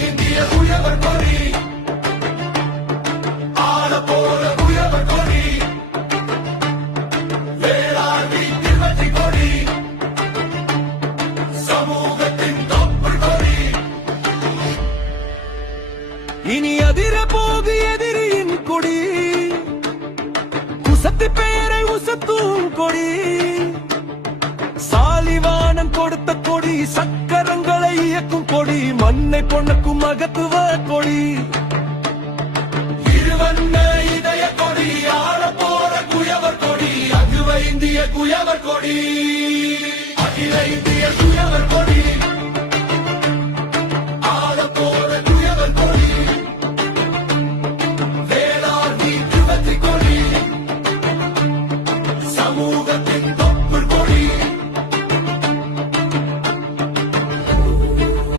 இந்திய குயவர் கொடி ஆள போல குயவர் கொடி வேளாண் வீட்டில் வெற்றி கொடி சமூகத்தின் தொப்புள் கொடி இனி அதிர போகு எதிரியின் கொடி உசத்தி பெயரை உசத்தும் கொடி சாலிவானம் கொடுத்த கொடி சக்கரங்களை இயக்கும் கொடி மண்ணை பொண்ணுக்கும் மகத்துவ கொடி இருவண்ண இதய கொடி ஆள போற குயவர் கொடி அகில இந்திய குயவர் கொடி அகில இந்திய குயவர் கொடி